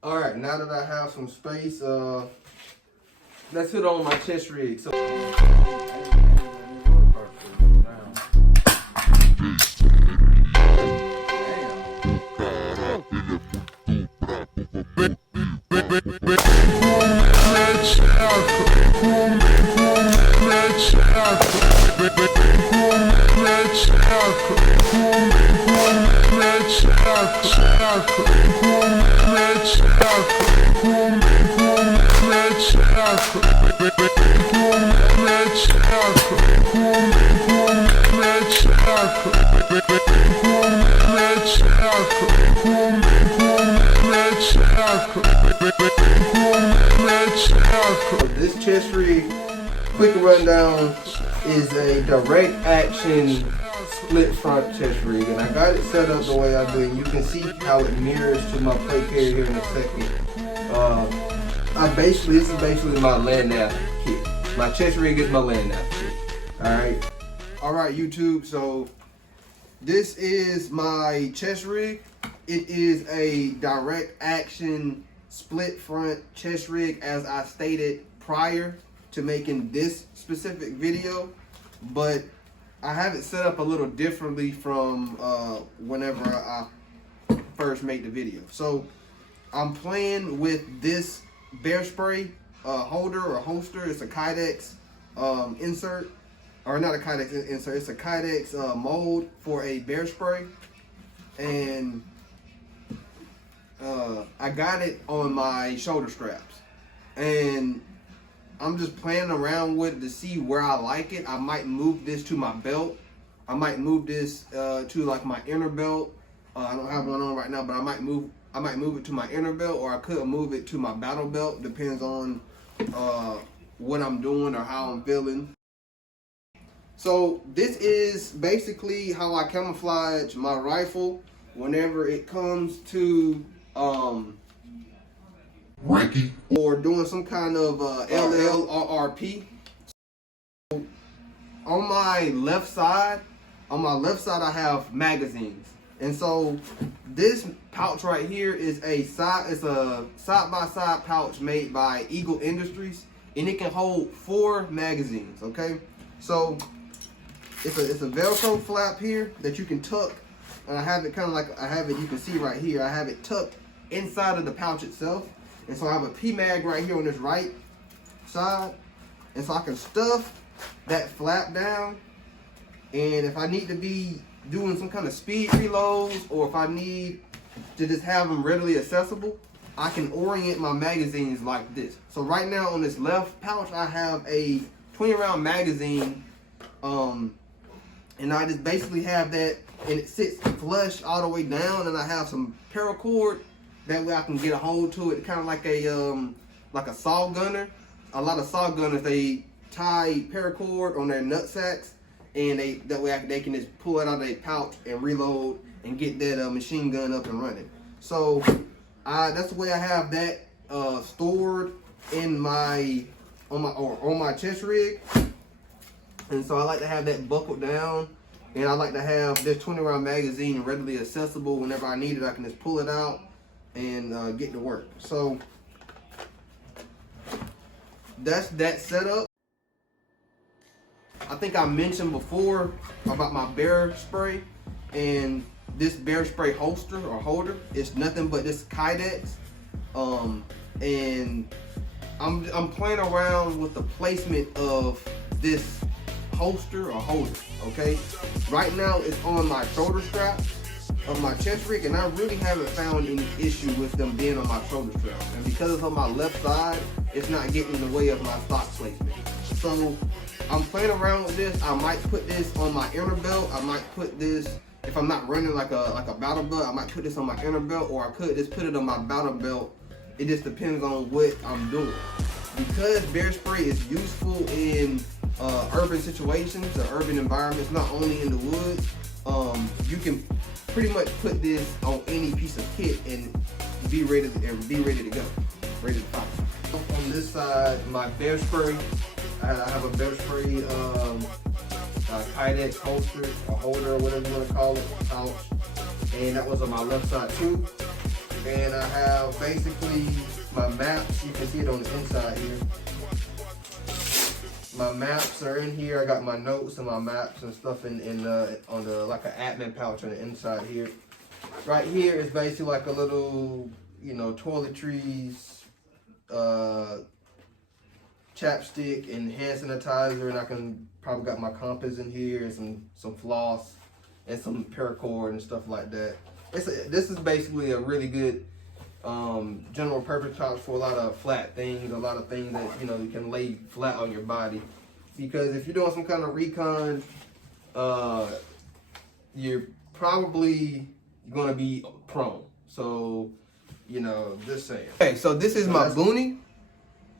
All right, now that I have some space, let's hit on my chest rig. So. This chest rig, quick rundown, is a direct action split front chest rig, and I got it set up the way I do. You can see how it mirrors to my plate carrier here in a second. This is basically my land nav kit. My chest rig is my land nav kit. All right, YouTube. So this is my chest rig. It is a direct action split front chest rig, as I stated prior to making this specific video, but I have it set up a little differently from whenever I first made the video. So I'm playing with this bear spray holder or holster. It's a Kydex insert, or not a Kydex insert, it's a Kydex mold for a bear spray, and I got it on my shoulder straps, and I'm just playing around with it to see where I like it. I might move this to my belt. I might move this to like my inner belt. I don't have one on right now, but I might move it to my inner belt, or I could move it to my battle belt. Depends on what I'm doing or how I'm feeling. So this is basically how I camouflage my rifle whenever it comes to ranking or doing some kind of LLRP. So on my left side, I have magazines, and so this pouch right here is a side-by-side pouch made by Eagle Industries, and it can hold 4 magazines. Okay, so it's a Velcro flap here that you can tuck, and I have it kind of like you can see right here. I have it tucked inside of the pouch itself. And so I have a P-mag right here on this right side. And so I can stuff that flap down. And if I need to be doing some kind of speed reloads, or if I need to just have them readily accessible, I can orient my magazines like this. So right now on this left pouch, I have a 20-round magazine. And I just basically have that, and it sits flush all the way down, and I have some paracord. That way I can get a hold to it, kind of like a saw gunner. A lot of saw gunners, they tie paracord on their nut sacks, and that way they can just pull it out of their pouch and reload and get that machine gun up and running. So that's the way I have that stored in on my chest rig. And so I like to have that buckled down, and I like to have this 20-round magazine readily accessible. Whenever I need it, I can just pull it out and get to work. So that's that setup. I think I mentioned before about my bear spray, and this bear spray holster or holder is nothing but this Kydex, and I'm playing around with the placement of this holster or holder. Okay, right now it's on my shoulder strap of my chest rig, and I really haven't found any issue with them being on my shoulder strap. And because it's on my left side, it's not getting in the way of my stock placement. So I'm playing around with this. I might put this on my inner belt. I might put this, if I'm not running like a battle belt, I might put this on my inner belt, or I could just put it on my battle belt. It just depends on what I'm doing. Because bear spray is useful in urban situations or urban environments, not only in the woods, you can pretty much put this on any piece of kit and be ready to go, ready to fight. On this side, my bear spray, I have a bear spray Kydex holster, or holder, or whatever you want to call it, pouch, and that was on my left side too. And I have basically my maps. You can see it on the inside here. My maps are in here. I got my notes and my maps and stuff on the like an admin pouch on the inside here. Right here is basically like a little, you know, toiletries, chapstick and hand sanitizer, and I can probably got my compass in here and some floss and some paracord and stuff like that. This is basically a really good general purpose pouch for a lot of flat things, a lot of things that, you know, you can lay flat on your body. Because if you're doing some kind of recon, you're probably going to be prone. So, you know, just saying. Okay, so this is my boonie.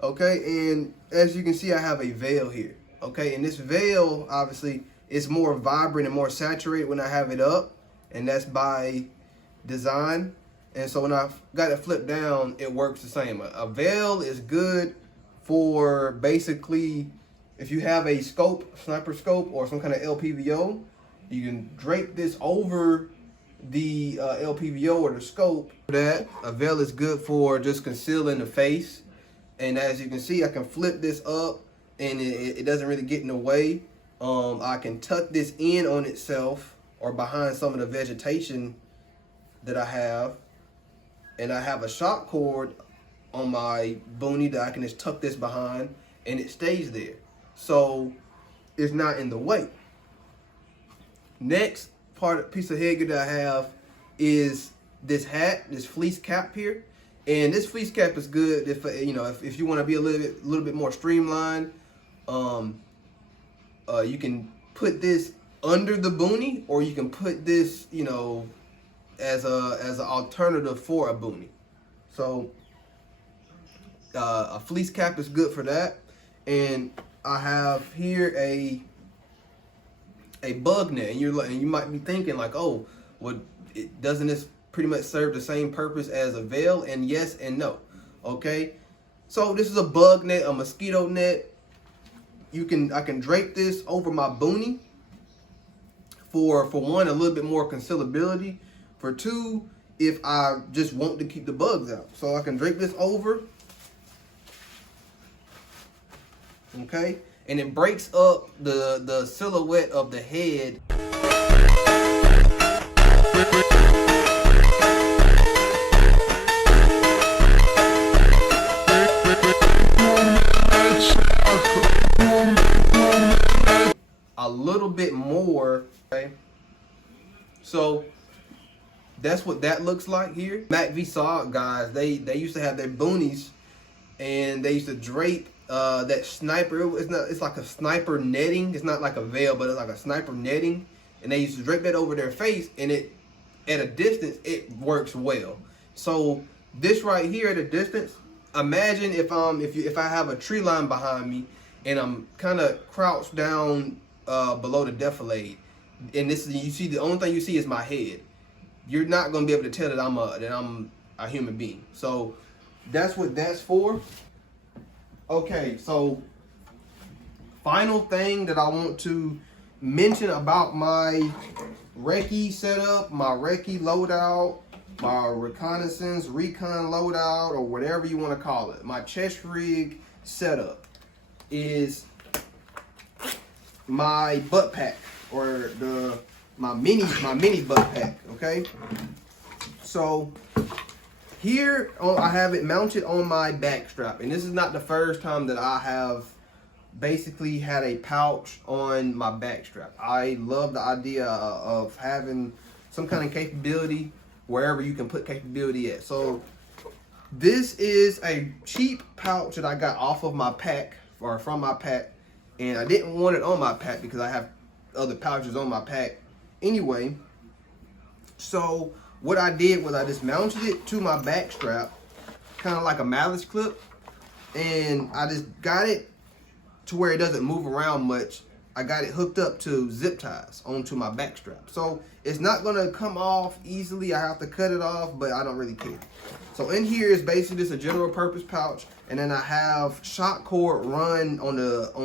Okay, and as you can see, I have a veil here. Okay, and this veil, obviously, is more vibrant and more saturated when I have it up. And that's by design. And so when I've got it flipped down, it works the same. A veil is good for basically, if you have a scope, sniper scope, or some kind of LPVO, you can drape this over the LPVO or the scope. That a veil is good for just concealing the face. And as you can see, I can flip this up and it doesn't really get in the way. I can tuck this in on itself or behind some of the vegetation that I have. And I have a shock cord on my boonie that I can just tuck this behind and it stays there. So it's not in the way. Next piece of headgear that I have is this hat, this fleece cap here. And this fleece cap is good if you know if you want to be a little bit more streamlined. You can put this under the boonie, or you can put this, you know, as an alternative for a boonie. So a fleece cap is good for that. And I have here a bug net, and you might be thinking like, oh, well, doesn't this pretty much serve the same purpose as a veil? And yes and no. Okay, so this is a bug net, a mosquito net. I can drape this over my boonie for one, a little bit more concealability. For two, if I just want to keep the bugs out. So I can drape this over. Okay, and it breaks up the silhouette of the head. A little bit more. Okay, so that's what that looks like here. MacV saw it, guys. They used to have their boonies, and they used to drape that sniper. It's like a sniper netting. It's not like a veil, but it's like a sniper netting. And they used to drape that over their face, and it at a distance it works well. So this right here at a distance, imagine if I have a tree line behind me and I'm kind of crouched down below the defilade, and the only thing you see is my head. You're not gonna be able to tell that I'm a human being. So that's what that's for. Okay, so final thing that I want to mention about my recce setup, my recce loadout, my reconnaissance, recon loadout, or whatever you want to call it, my chest rig setup is my butt pack, or my mini butt pack. Okay, so here I have it mounted on my back strap, and this is not the first time that I have basically had a pouch on my back strap. I love the idea of having some kind of capability wherever you can put capability at. So this is a cheap pouch that I got off of my pack, or from my pack, and I didn't want it on my pack because I have other pouches on my pack anyway. So what I did was I just mounted it to my back strap, kind of like a malice clip, and I just got it to where it doesn't move around much. I got it hooked up to zip ties onto my back strap. So it's not gonna come off easily. I have to cut it off, but I don't really care. So in here is basically just a general purpose pouch, and then I have shock cord run on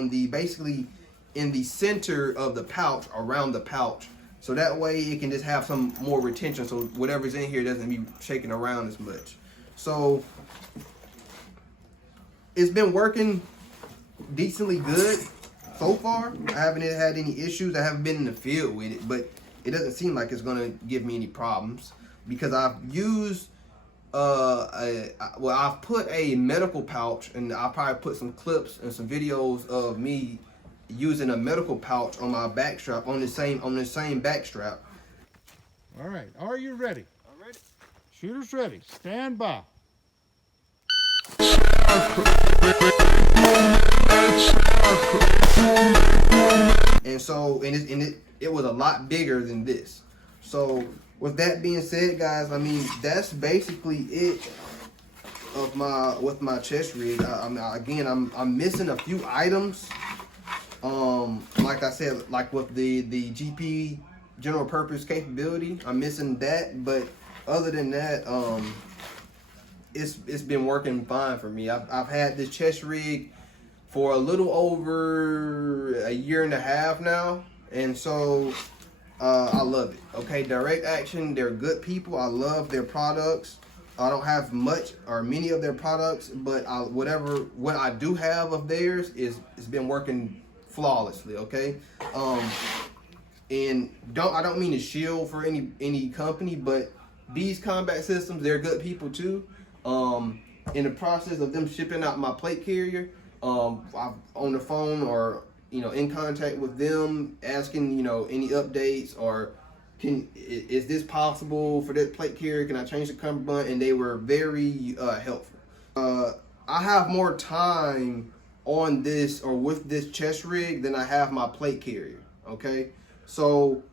the basically in the center of the pouch, around the pouch, So that way it can just have some more retention, so whatever's in here doesn't be shaking around as much. So it's been working decently good so far. I haven't had any issues. I haven't been in the field with it, but it doesn't seem like it's gonna give me any problems because I've used I've put a medical pouch, and I'll probably put some clips and some videos of me using a medical pouch on my back strap, on the same back strap. All right, are you ready? I'm ready. Shooters ready. Stand by. And so, it was a lot bigger than this. So with that being said, guys, I mean, that's basically it with my chest rig. I'm missing a few items. Like I said, like with the GP general purpose capability, I'm missing that. But other than that, it's been working fine for me. I've had this chest rig for a little over a year and a half now, and so I love it. Okay, Direct Action, they're good people. I love their products. I don't have much or many of their products, but what I do have of theirs it's been working flawlessly. Okay, and I don't mean to shield for any company, but these combat systems, they're good people too. In the process of them shipping out my plate carrier, I'm on the phone or in contact with them, asking any updates or is this possible for this plate carrier? Can I change the cummerbund? And they were very helpful. I have more time on this or with this chest rig than I have my plate carrier. Okay, so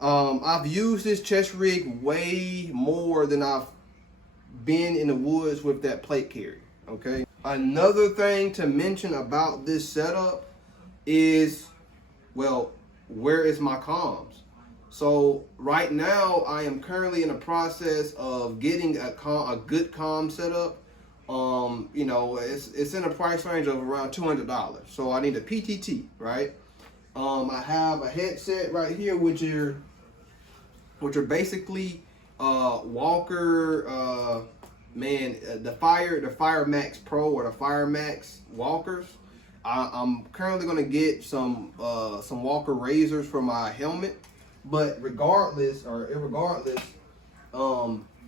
I've used this chest rig way more than I've been in the woods with that plate carrier. Okay, another thing to mention about this setup is, well, where is my comms? So right now I am currently in the process of getting a good comm setup. It's in a price range of around $200. So I need a PTT, right? I have a headset right here, which are basically Walker, the Fire Max Pro or the Fire Max Walkers. I'm currently gonna get some Walker razors for my helmet, but regardless,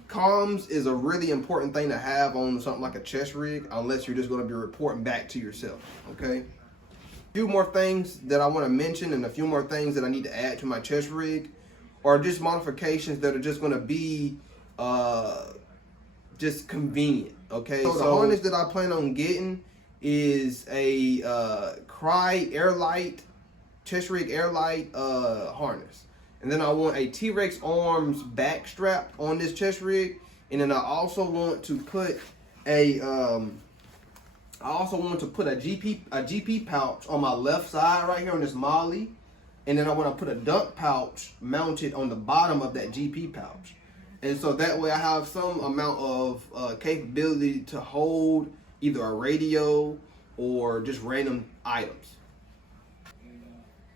comms is a really important thing to have on something like a chest rig, unless you're just gonna be reporting back to yourself. Okay. A few more things that I want to mention, and a few more things that I need to add to my chest rig, are just modifications that are just gonna be just convenient. Okay. So the harness that I plan on getting is a Cry Airlight, chest rig Airlight harness. And then I want a T-Rex Arms back strap on this chest rig. And then I also want to put a GP pouch on my left side right here on this Molly. And then I want to put a dump pouch mounted on the bottom of that GP pouch. And so that way I have some amount of capability to hold either a radio or just random items.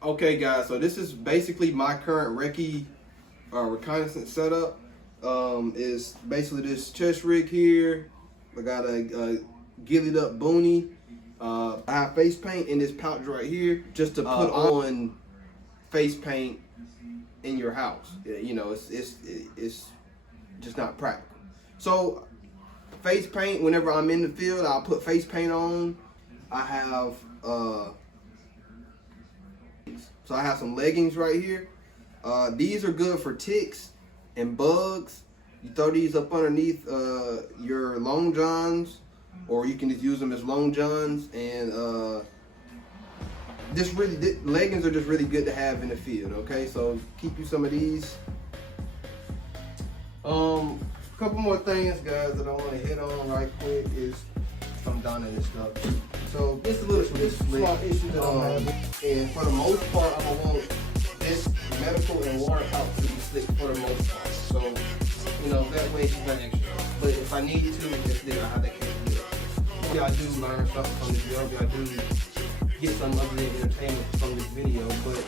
Okay guys, so this is basically my current recce reconnaissance setup. Is basically this chest rig here. I got a gillied up boonie. I have face paint in this pouch right here just to put on face paint in your house. It's just not practical. So face paint, whenever I'm in the field, I'll put face paint on. I have some leggings right here. These are good for ticks and bugs. You throw these up underneath your long johns, or you can just use them as long johns. And leggings are just really good to have in the field. Okay, so keep you some of these. Couple more things, guys, that I want to hit on right quick is I'm done in this stuff. So this is a small issue that I'm having, and for the most part, I'm gonna want this medical and water pouch to be slick for the most part. So that way it's not extra. But if I need to, it's there. I have that capability. Maybe I do learn something from this video. Maybe I do get some other entertainment from this video. But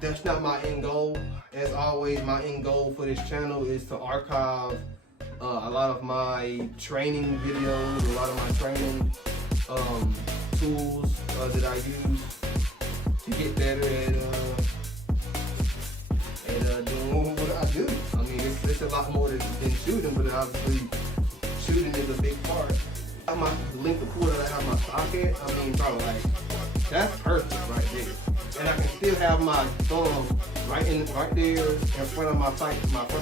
That's not my end goal. As always, my end goal for this channel is to archive a lot of my training videos, a lot of my training tools that I use to get better at doing what I do. I mean, it's a lot more than shooting, but obviously shooting is a big part. My length of cord that I have my stock at, I mean, probably like, that's perfect right there. And I can still have my thumb right there in front of my front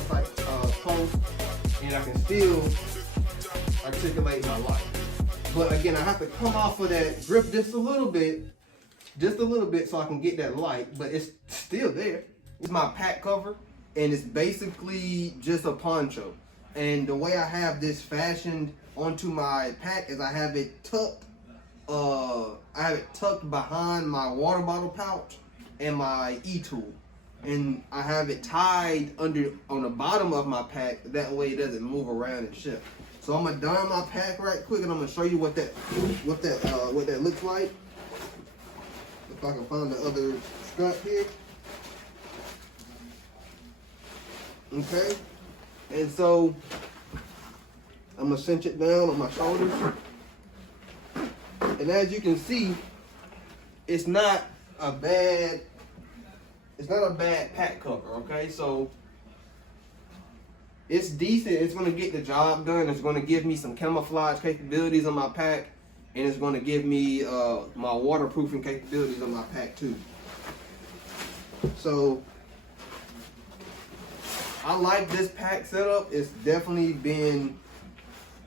sight post, and I can still articulate my light. But again, I have to come off of that grip just a little bit so I can get that light, but it's still there. It's my pack cover, and it's basically just a poncho. And the way I have this fashioned onto my pack is I have it tucked behind my water bottle pouch and my e-tool. And I have it tied on the bottom of my pack, that way it doesn't move around and shift. So I'm gonna don my pack right quick, and I'm gonna show you what that looks like. If I can find the other strap here. Okay. And so I'm gonna cinch it down on my shoulders. And as you can see, it's not a bad pack cover, okay? So it's decent. It's gonna get the job done. It's gonna give me some camouflage capabilities on my pack, and it's gonna give me my waterproofing capabilities on my pack too. So I like this pack setup. It's definitely been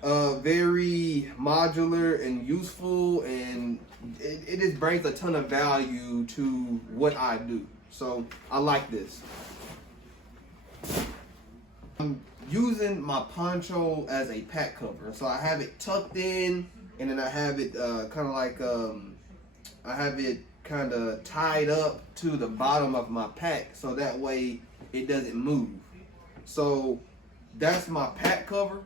very modular and useful, and it just brings a ton of value to what I do. So I like this. I'm using my poncho as a pack cover. So I have it tucked in, and then I have it kind of tied up to the bottom of my pack, so that way it doesn't move. So that's my pack cover.